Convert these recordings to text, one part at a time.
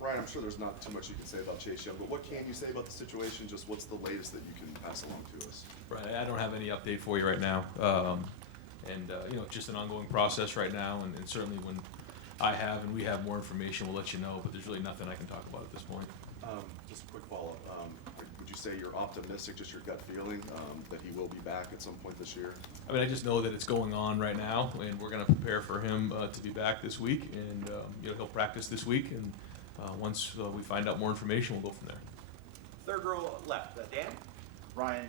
Ryan, I'm sure there's not too much you can say about Chase Young, but what can you say about the situation? Just what's the latest that you can pass along to us? Right, I don't have any update for you right now. It's just an ongoing process right now, and certainly when I have and we have more information, we'll let you know, but there's really nothing I can talk about at this point. Just a quick follow-up. Would you say you're optimistic, just your gut feeling, that he will be back at some point this year? I mean, I just know that it's going on right now, and we're going to prepare for him to be back this week, and he'll practice this week, and once we find out more information, we'll go from there. Third row left, Dan? Ryan,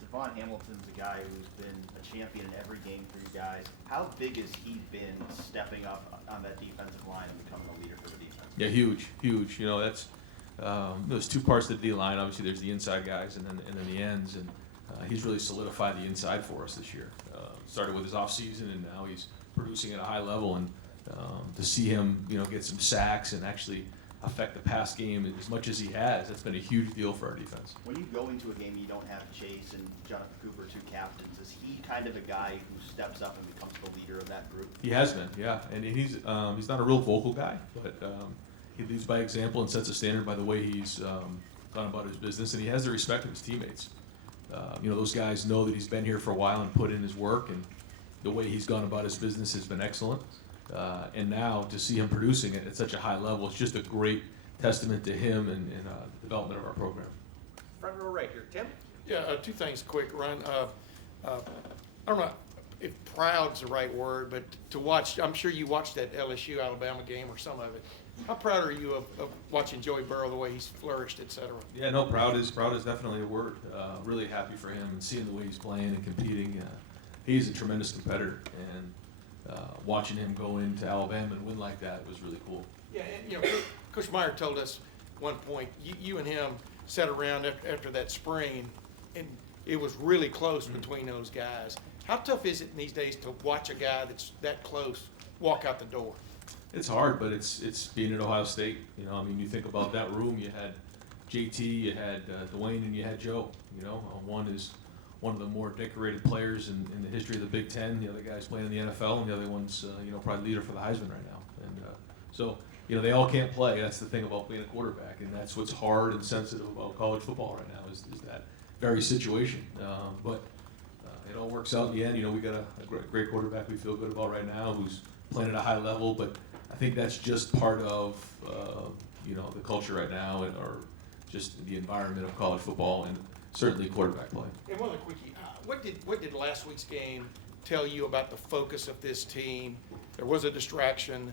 Devon Hamilton's a guy who's been a champion in every game for you guys. How big has he been stepping up on that defensive line and becoming a leader for the defense? Yeah, huge. That's there's two parts of the D line. Obviously, there's the inside guys and then the ends, and he's really solidified the inside for us this year. Started with his offseason, and now he's producing at a high level. And to see him, get some sacks and actually affect the pass game as much as he has, that's been a huge deal for our defense. When you go into a game and you don't have Chase and Jonathan Cooper, two captains, is he kind of a guy who steps up and becomes the leader of that group? He has been, yeah. And he's not a real vocal guy, but he leads by example and sets a standard by the way he's gone about his business, and he has the respect of his teammates. Those guys know that he's been here for a while and put in his work, and the way he's gone about his business has been excellent. And now to see him producing it at such a high level, it's just a great testament to him and the development of our program. Front row right here, Tim? Yeah, two things quick, Ryan. I don't know if proud's the right word, but to watch, I'm sure you watched that LSU Alabama game or some of it. How proud are you of watching Joey Burrow, the way he's flourished, et cetera? Yeah, no, proud is definitely a word. Really happy for him and seeing the way he's playing and competing. He's a tremendous competitor, and watching him go into Alabama and win like that was really cool. Yeah, and Coach Meyer told us one point, you and him sat around after that spring, and it was really close between those guys. How tough is it these days to watch a guy that's that close walk out the door? It's hard, but it's being at Ohio State. You think about that room. You had JT, you had Dwayne, and you had Joe. One is one of the more decorated players in the history of the Big Ten. The other guy's playing in the NFL, and the other one's probably leader for the Heisman right now. And so they all can't play. That's the thing about being a quarterback, and that's what's hard and sensitive about college football right now is that very situation. But it all works out in the end. We got a great quarterback we feel good about right now who's playing at a high level, but I think that's just part of the culture right now, or just the environment of college football, and certainly quarterback play. And one other quickie, what did last week's game tell you about the focus of this team? There was a distraction,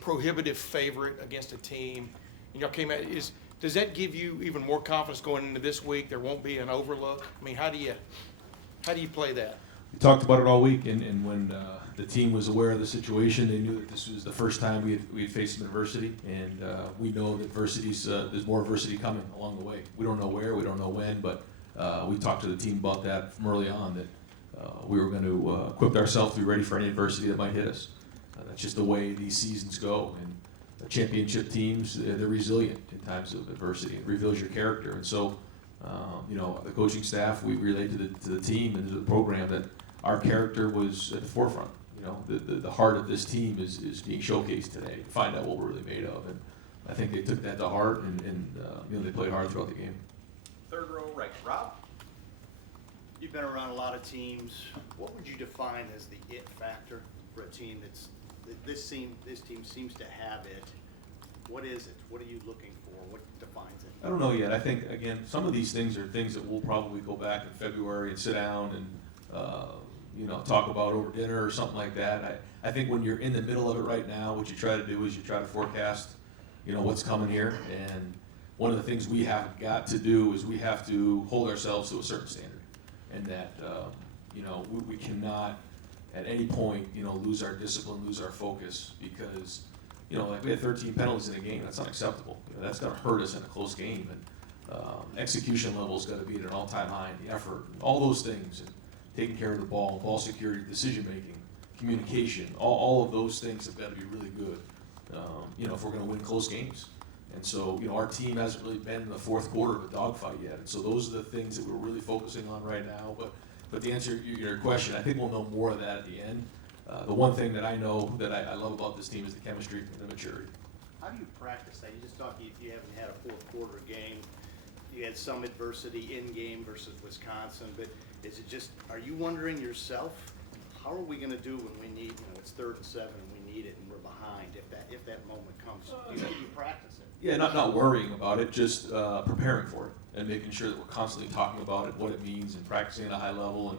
prohibitive favorite against a team. Does that give you even more confidence going into this week? There won't be an overlook. I mean, how do you play that? We talked about it all week, and when the team was aware of the situation, they knew that this was the first time we had faced some adversity, and we know that there's more adversity coming along the way. We don't know where, we don't know when, but we talked to the team about that from early on, that we were going to equip ourselves to be ready for any adversity that might hit us. That's just the way these seasons go, and the championship teams, they're resilient in times of adversity. It reveals your character, and so the coaching staff, we relayed to the team and to the program that our character was at the forefront. The heart of this team is being showcased today to find out what we're really made of, and I think they took that to heart, and they played hard throughout the game. Third row right, Rob? You've been around a lot of teams. What would you define as the it factor for a team this team seems to have it? What is it? What are you looking for? What defines it? I don't know yet. I think, again, some of these things are things that we'll probably go back in February and sit down and talk about over dinner or something like that. I think when you're in the middle of it right now, what you try to do is you try to forecast, what's coming here. And one of the things we have got to do is we have to hold ourselves to a certain standard, and that we cannot at any point lose our discipline, lose our focus, because we had 13 penalties in a game. That's unacceptable. That's going to hurt us in a close game, and execution level's got to be at an all-time high. And the effort, and all those things, and taking care of the ball security, decision making, communication, all of those things have got to be really good. If we're going to win close games. And so, our team hasn't really been in the fourth quarter of a dogfight yet. And so those are the things that we're really focusing on right now. But to answer your question, I think we'll know more of that at the end. The one thing that I know that I love about this team is the chemistry and the maturity. How do you practice that? You just talked, you haven't had a fourth quarter game. You had some adversity in game versus Wisconsin, but is it just, are you wondering yourself, how are we gonna do when we need, it's 3rd and 7 and we need it and we're behind, if that moment comes? Do you practice it? Yeah, not worrying about it, just preparing for it and making sure that we're constantly talking about it, what it means, and practicing at a high level.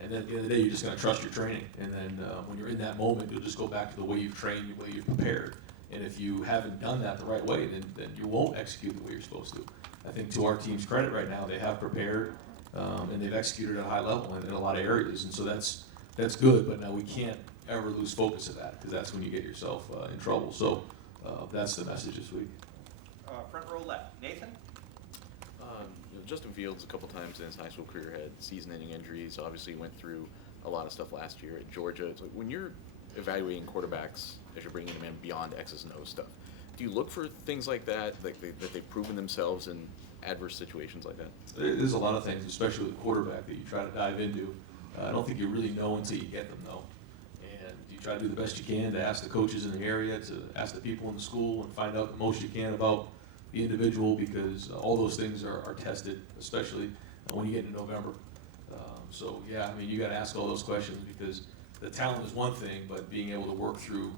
And then at the end of the day, you're just going to trust your training. And then when you're in that moment, you'll just go back to the way you've trained, the way you've prepared. And if you haven't done that the right way, then you won't execute the way you're supposed to. I think to our team's credit right now, they have prepared and they've executed at a high level in a lot of areas. And so that's good, but now we can't ever lose focus of that, because that's when you get yourself in trouble. So that's the message this week. Front row left, Nathan? Justin Fields a couple times in his high school career had season-ending injuries. Obviously went through a lot of stuff last year at Georgia. It's like when you're evaluating quarterbacks as you're bringing them in beyond X's and O's stuff, do you look for things like that they've proven themselves in adverse situations like that? There's a lot of things, especially with the quarterback, that you try to dive into. I don't think you really know until you get them, though. And you try to do the best you can to ask the coaches in the area, to ask the people in the school, and find out the most you can about the individual, because all those things are tested, especially when you get into November. So yeah, I mean, you got to ask all those questions, because the talent is one thing, but being able to work through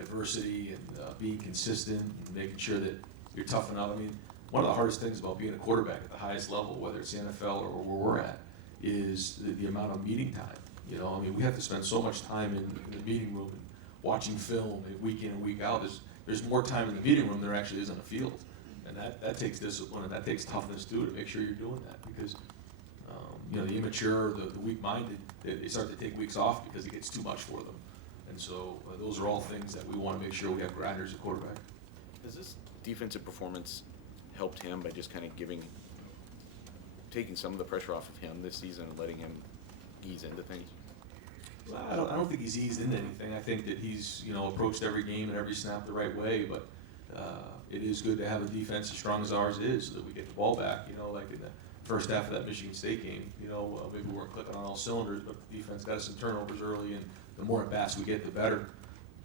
adversity and being consistent and making sure that you're tough enough. I mean, one of the hardest things about being a quarterback at the highest level, whether it's the NFL or where we're at, is the amount of meeting time. You know, I mean, we have to spend so much time in the meeting room and watching film week in and week out. There's more time in the meeting room than there actually is on the field. And that takes discipline, and that takes toughness too, to make sure you're doing that, because the immature, the weak-minded, they start to take weeks off because it gets too much for them. And so those are all things that we want to make sure we have grinders at quarterback. Has this defensive performance helped him by just kind of taking some of the pressure off of him this season and letting him ease into things? Well, I don't think he's eased into anything. I think that he's approached every game and every snap the right way, but it is good to have a defense as strong as ours is, so that we get the ball back. Like in the first half of that Michigan State game, maybe we weren't clicking on all cylinders, but the defense got us some turnovers early, and the more at-bats we get, the better.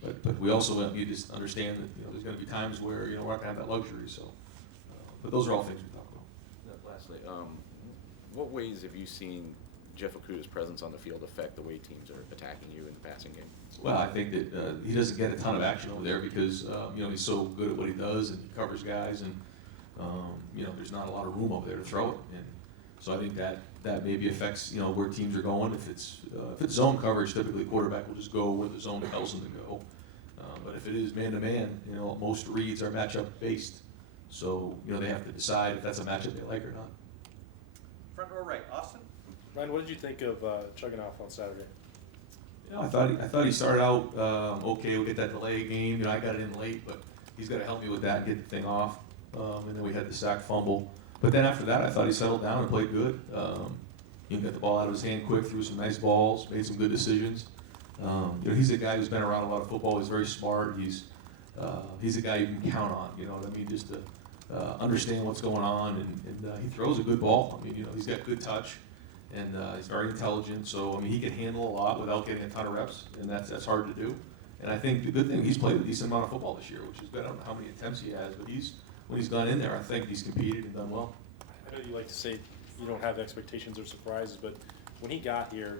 But we also need to understand that there's going to be times where we're not going to have that luxury. So, but those are all things we talk about. Lastly, what ways have you seen Jeff Okudah's presence on the field affect the way teams are attacking you in the passing game? Well, I think that he doesn't get a ton of action over there because he's so good at what he does, and he covers guys, and there's not a lot of room over there to throw it. And so I think that maybe affects where teams are going. If it's zone coverage, typically the quarterback will just go where the zone tells him to go. But if it is man-to-man, most reads are matchup based. So they have to decide if that's a matchup they like or not. Front row right, Austin? Ryan, what did you think of chugging off on Saturday? I thought he started out okay. We get that delay game. I got it in late, but he's got to help me with that, get the thing off. And then we had the sack fumble. But then after that, I thought he settled down and played good. He got the ball out of his hand quick, threw some nice balls, made some good decisions. He's a guy who's been around a lot of football. He's very smart. He's a guy you can count on. You know what I mean? Just to understand what's going on, and he throws a good ball. I mean, he's got good touch. And he's very intelligent, so I mean he can handle a lot without getting a ton of reps, and that's hard to do. And I think the good thing, he's played a decent amount of football this year, which is good. I don't know how many attempts he has, but when he's gone in there, I think he's competed and done well. I know you like to say you don't have expectations or surprises, but when he got here,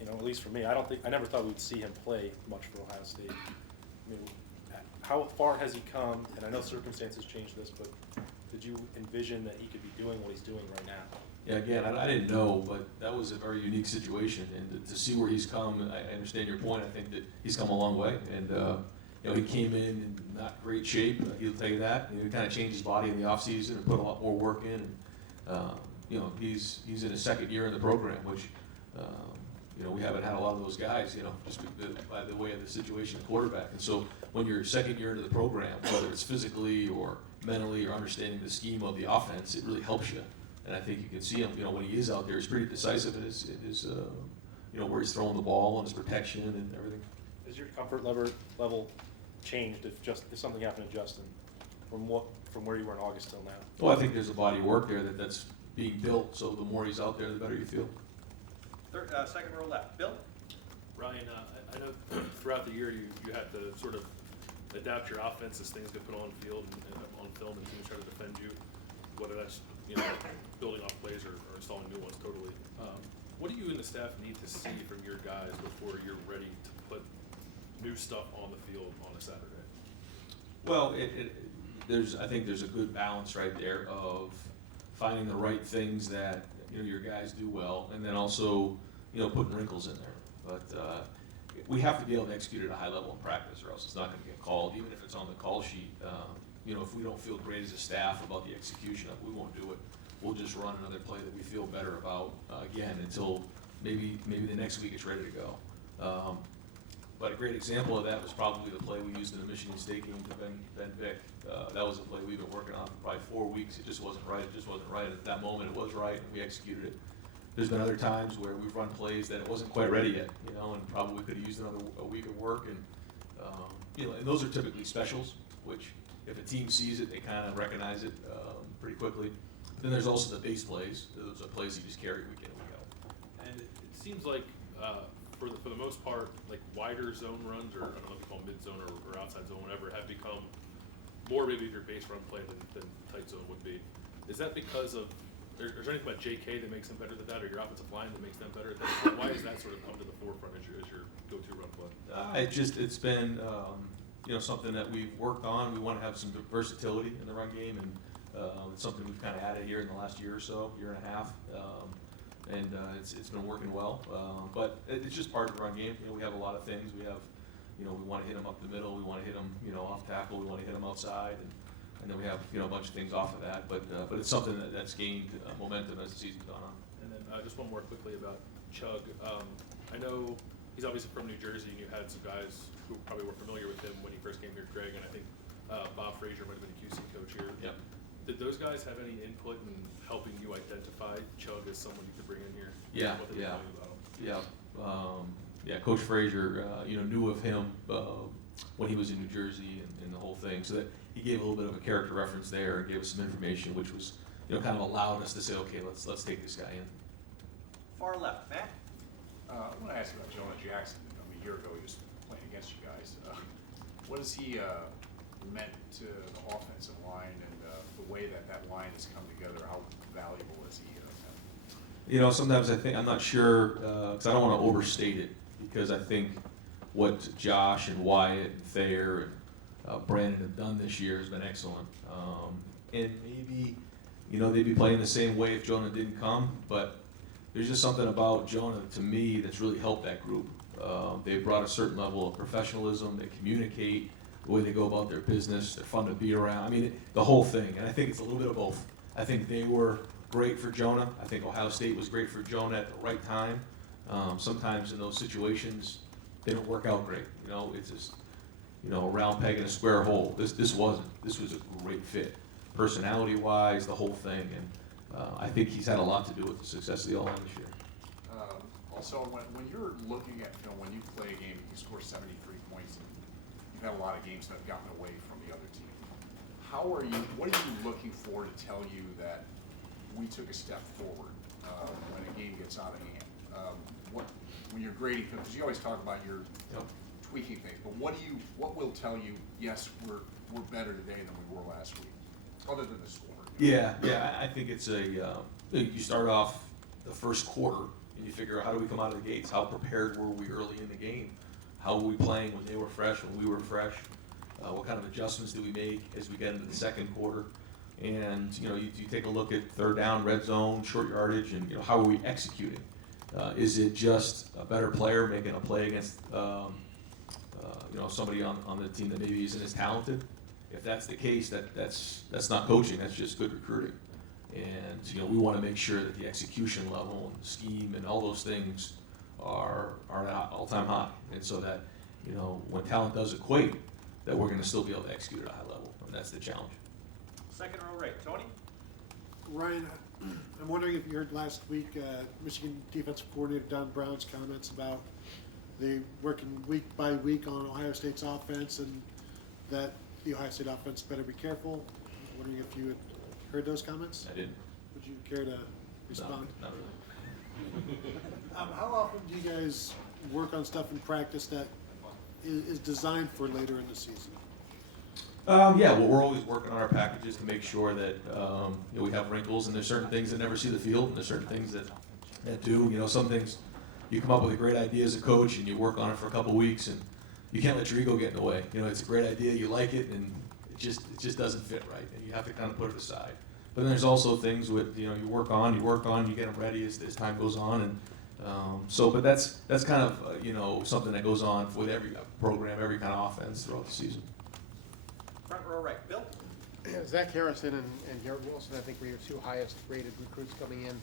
at least for me, I never thought we'd see him play much for Ohio State. I mean, how far has he come? And I know circumstances changed this, but did you envision that he could be doing what he's doing right now? Yeah, again, I didn't know, but that was a very unique situation, and to see where he's come, I understand your point. I think that he's come a long way, and he came in not great shape. He'll tell you that. He kind of changed his body in the offseason and put a lot more work in. And he's in his second year in the program, which we haven't had a lot of those guys. Just by the way of the situation at quarterback. And so when you're second year into the program, whether it's physically or mentally or understanding the scheme of the offense, it really helps you. And I think you can see him, when he is out there, he's pretty decisive in his where he's throwing the ball and his protection and everything. Has your comfort level changed if something happened to Justin from where you were in August till now? Well, I think there's a body of work there that's being built, so the more he's out there, the better you feel. Second row left, Bill? Ryan, I know throughout the year you had to sort of adapt your offense as things get put on field and on film and teams try to defend you, whether that's, you know, building off plays or installing new ones totally. What do you and the staff need to see from your guys before you're ready to put new stuff on the field on a Saturday? Well, I think there's a good balance right there of finding the right things that, you know, your guys do well, and then also, you know, putting wrinkles in there. But we have to be able to execute at a high level in practice, or else it's not going to get called, even if it's on the call sheet. You know, if we don't feel great as a staff about the execution of it, we won't do it. We'll just run another play that we feel better about again until maybe the next week it's ready to go. But a great example of that was probably the play we used in the Michigan State game to Ben Vick. That was a play we've been working on for probably 4 weeks. It just wasn't right. It just wasn't right. At that moment, it was right, and we executed it. There's been other times where we've run plays that it wasn't quite ready yet, you know, and probably could have used a week of work. And you know, and those are typically specials, which if a team sees it, they kind of recognize it pretty quickly. Then there's also the base plays. Those are plays you just carry week in and week out. And it seems like for the most part, like wider zone runs, or I don't know if you call them mid zone or outside zone, whatever, have become more maybe of your base run play than tight zone would be. Is that because of, is there anything about JK that makes them better than that, or your offensive line that makes them better than that? Why does that sort of come to the forefront as your go-to run play? It's been you know, something that we've worked on. We want to have some versatility in the run game, and it's something we've kind of added here in the last year or so, year and a half. And it's been working well, but it's just part of the run game. You know, we have a lot of things. We have, you know, we want to hit them up the middle. We want to hit them, you know, off tackle. We want to hit them outside, and then we have, you know, a bunch of things off of that. But it's something that's gained momentum as the season's gone on. And then just one more quickly about Chug. I know he's obviously from New Jersey, and you had some guys who probably were familiar with him when he first came here, Greg, and I think Bob Frazier might have been a QC coach here. Yep. Did those guys have any input in helping you identify Chug as someone you could bring in here? Yeah, What they were yeah. telling you about him? Yeah, Coach Frazier, you know, knew of him when he was in New Jersey and the whole thing. So that he gave a little bit of a character reference there and gave us some information, which was, you know, kind of allowed us to say, okay, let's take this guy in. Far left, Matt? I want to ask about Jonah Jackson. A year ago, he was playing against you guys. What has he meant to the offensive line and the way that line has come together? How valuable is he? You know, sometimes I think, I'm not sure, because I don't want to overstate it, because I think what Josh and Wyatt and Thayer and Brandon have done this year has been excellent. And maybe, you know, they'd be playing the same way if Jonah didn't come, but there's just something about Jonah, to me, that's really helped that group. They brought a certain level of professionalism. They communicate, the way they go about their business. They're fun to be around. I mean, the whole thing. And I think it's a little bit of both. I think they were great for Jonah. I think Ohio State was great for Jonah at the right time. Sometimes in those situations, they don't work out great. You know, it's just, you know, a round peg in a square hole. This wasn't. This was a great fit, personality-wise, the whole thing. And I think he's had a lot to do with the success of the O-line this year. Also, when you're looking at film, when you play a game, you score 73 points, and you've had a lot of games that have gotten away from the other team. What are you looking for to tell you that we took a step forward when a game gets out of hand? When you're grading, because you always talk about your tweaking things, but what will tell you, yes, we're better today than we were last week, other than the score? Yeah, I think it's you start off the first quarter and you figure out, how do we come out of the gates? How prepared were we early in the game? How were we playing when they were fresh, when we were fresh? What kind of adjustments do we make as we get into the second quarter? And, you know, you take a look at third down, red zone, short yardage, and, you know, how are we executing? Is it just a better player making a play against, you know, somebody on the team that maybe isn't as talented? If that's the case, that's not coaching, that's just good recruiting. And, you know, we want to make sure that the execution level and the scheme and all those things are at all-time high. And so that, you know, when talent does equate, that we're going to still be able to execute at a high level. And that's the challenge. Second row right, Tony? Ryan, I'm wondering if you heard last week Michigan defensive coordinator Don Brown's comments about they working week by week on Ohio State's offense, and that the Ohio State offense better be careful. I'm wondering if you had heard those comments? I didn't. Would you care to respond? No, not really. How often do you guys work on stuff in practice that is designed for later in the season? Yeah, well, we're always working on our packages to make sure that, we have wrinkles, and there's certain things that never see the field, and there's certain things that do. Some things, you come up with a great idea as a coach, and you work on it for a couple weeks, and you can't let your ego get in the way. It's a great idea, you like it, and it just doesn't fit right, and you have to kind of put it aside. But then there's also things with, you work on, you get them ready as time goes on, and but that's kind of, something that goes on with every program, every kind of offense throughout the season. Front row right, Bill? Zach Harrison and Garrett Wilson, I think, were your two highest rated recruits coming in.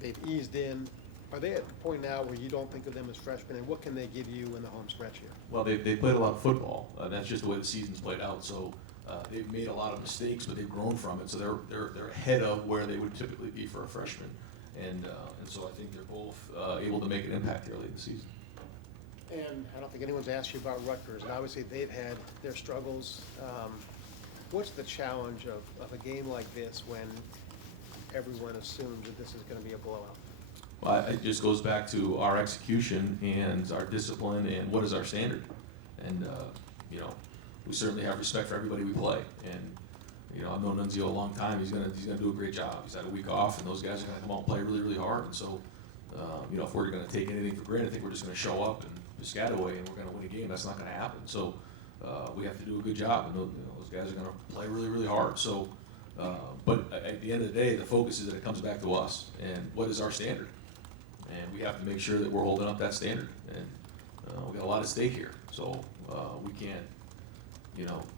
They've eased in. Are they at the point now where you don't think of them as freshmen, and what can they give you in the home stretch here? Well, they played a lot of football. That's just the way the season's played out. So they've made a lot of mistakes, but they've grown from it. So they're ahead of where they would typically be for a freshman, and so I think they're both able to make an impact here late in the season. And I don't think anyone's asked you about Rutgers, and obviously they've had their struggles. What's the challenge of a game like this when everyone assumes that this is going to be a blowout? Well, it just goes back to our execution and our discipline and what is our standard. And, we certainly have respect for everybody we play. And, I've known Nunzio a long time. He's gonna do a great job. He's had a week off, and those guys are gonna come out and play really, really hard. And so, if we're gonna take anything for granted, I think we're just gonna show up and just scat away and we're gonna win a game. That's not gonna happen. So, we have to do a good job, and those guys are gonna play really, really hard. So, but at the end of the day, the focus is that it comes back to us and what is our standard. And we have to make sure that we're holding up that standard. And we got a lot at stake here, so we can't,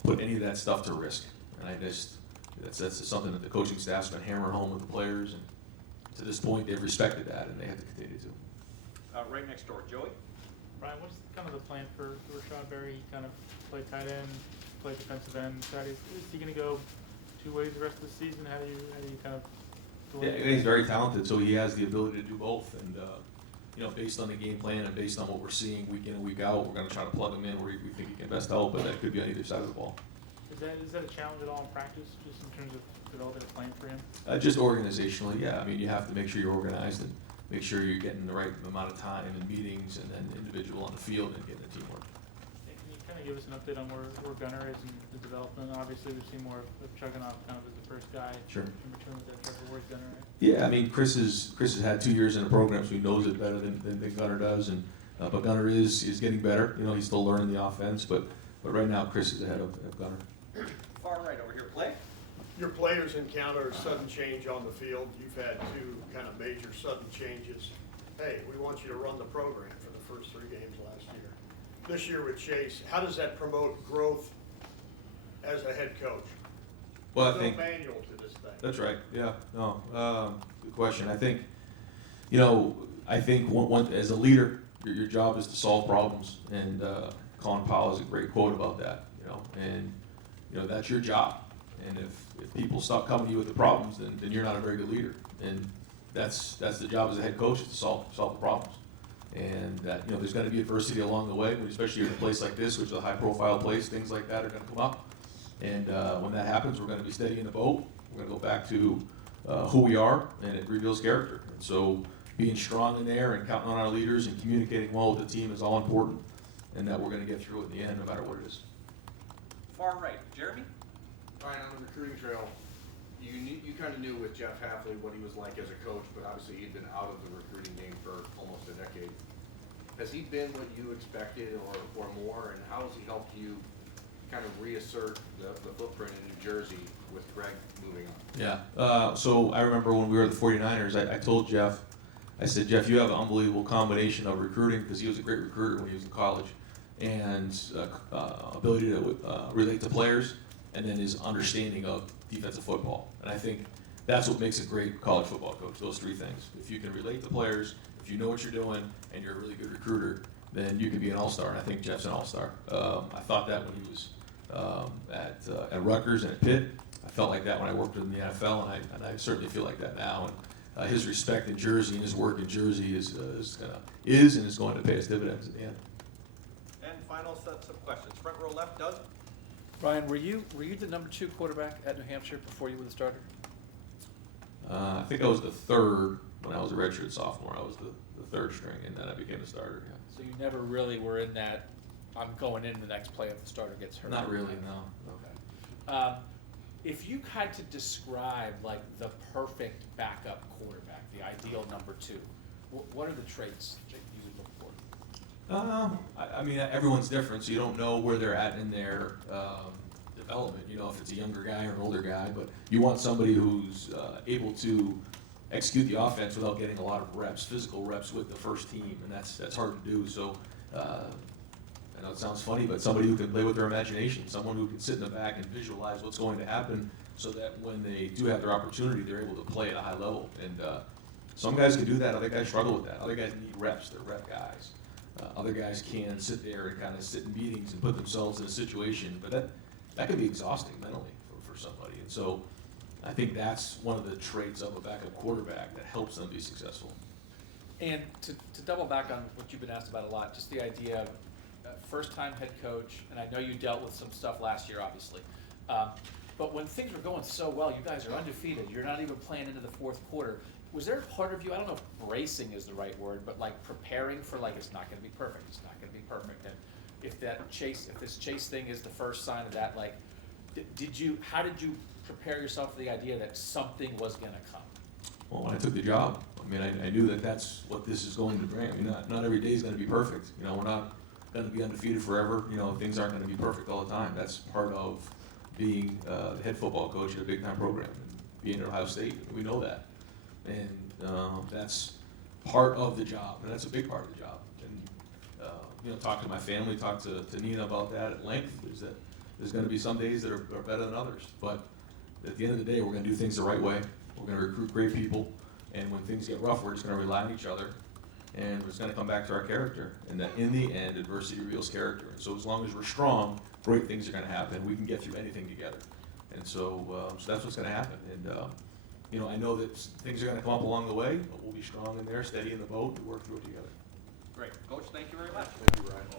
put any of that stuff to risk. And that's something that the coaching staff's been hammering home with the players. And to this point, they've respected that, and they have to continue to. Right next door, Joey? Brian, what's kind of the plan for Rashad Berry? He kind of play tight end, play defensive end. Is he going to go two ways the rest of the season? How do you kind of? Yeah, he's very talented, so he has the ability to do both. And based on the game plan and based on what we're seeing week in and week out, we're going to try to plug him in where we think he can best help. But that could be on either side of the ball. Is that a challenge at all in practice, just in terms of developing a plan for him? Just organizationally, yeah. I mean, you have to make sure you're organized and make sure you're getting the right amount of time in meetings and then individual on the field and getting the teamwork. And can you kind of give us an update on where Gunnar is in the development? Obviously, we've seen more of Chugginoff kind of as the first guy. Sure. In return with that Trevor, where's Gunnar at? Yeah, I mean, Chris has had 2 years in the program, so he knows it better than Gunnar does. And but Gunnar is getting better. He's still learning the offense, but right now Chris is ahead of Gunnar. Far right over here, Clay? Your players encounter a sudden change on the field. You've had two kind of major sudden changes. Hey, we want you to run the program for the first 3 games last year. This year with Chase, how does that promote growth as a head coach? Well, I There's think no manual to this thing. that's right. Yeah, no, good question. I think, one as a leader, your job is to solve problems, and Colin Powell has a great quote about that. And that's your job. And if people stop coming to you with the problems, then you're not a very good leader. And that's the job as a head coach, is to solve the problems. And that there's going to be adversity along the way, especially in a place like this, which is a high-profile place. Things like that are going to come up. And when that happens, we're going to be steady in the boat. We're going to go back to who we are, and it reveals character. And so being strong in there and counting on our leaders and communicating well with the team is all important, and that we're going to get through it in the end, no matter what it is. Far right, Jeremy? Ryan, on the recruiting trail, you kind of knew with Jeff Hafley what he was like as a coach, but obviously he'd been out of the recruiting game for almost a decade. Has he been what you expected or more, and how has he helped you kind of reassert the footprint in New Jersey with Greg moving on? Yeah, so I remember when we were the 49ers, I told Jeff, I said, Jeff, you have an unbelievable combination of recruiting, because he was a great recruiter when he was in college, and ability to relate to players, and then his understanding of defensive football. And I think that's what makes a great college football coach, those 3 things. If you can relate to players, if you know what you're doing, and you're a really good recruiter, then you can be an all-star, and I think Jeff's an all-star. I thought that when he was at Rutgers and at Pitt. I felt like that when I worked in the NFL, and I certainly feel like that now. And his respect in Jersey and his work in Jersey is and is going to pay us dividends at the end. And final sets of questions. Front row left, Doug? Brian, were you the number 2 quarterback at New Hampshire before you were the starter? I think I was the 3rd when I was a redshirt sophomore. I was the 3rd string, and then I became the starter. Yeah. So you never really were in that I'm going in the next play if the starter gets hurt? Not really, no. Okay. If you had to describe like the perfect backup quarterback, the ideal number two, what are the traits that you would look for? I mean, everyone's different, so you don't know where they're at in their development, you know, if it's a younger guy or an older guy, but you want somebody who's able to execute the offense without getting a lot of reps, physical reps with the first team, and that's hard to do. So I know it sounds funny, but somebody who can play with their imagination, someone who can sit in the back and visualize what's going to happen so that when they do have their opportunity, they're able to play at a high level. And some guys can do that, other guys struggle with that. Other guys need reps, they're rep guys. Other guys can sit there and kind of sit in meetings and put themselves in a situation, but that can be exhausting mentally for somebody. And so I think that's one of the traits of a backup quarterback that helps them be successful. And to double back on what you've been asked about a lot, just the idea of first-time head coach, and I know you dealt with some stuff last year, obviously. But when things were going so well, you guys are undefeated, you're not even playing into the fourth quarter. Was there a part of you, I don't know if bracing is the right word, but like preparing for like, it's not gonna be perfect, it's not gonna be perfect. And if this chase thing is the first sign of that, like, how did you prepare yourself for the idea that something was gonna come? Well, when I took the job, I mean, I knew that that's what this is going to bring. I mean, not every day is gonna be perfect. You know, we're not gonna be undefeated forever. You know, things aren't gonna be perfect all the time. That's part of being the head football coach at a big-time program and being at Ohio State. We know that. And that's part of the job, and that's a big part of the job. And, you know, talk to my family, talk to Nina about that at length, is that there's gonna be some days that are better than others. But at the end of the day, we're gonna do things the right way. We're gonna recruit great people, and when things get rough, we're just gonna rely on each other, and we're just gonna come back to our character. And that in the end, adversity reveals character. And so as long as we're strong, great things are gonna happen. We can get through anything together. And so that's what's gonna happen. And you know, I know that things are gonna come up along the way, but we'll be strong in there, steady in the boat, and work through it together. Great. Coach, thank you very much. Thank you, Ryan.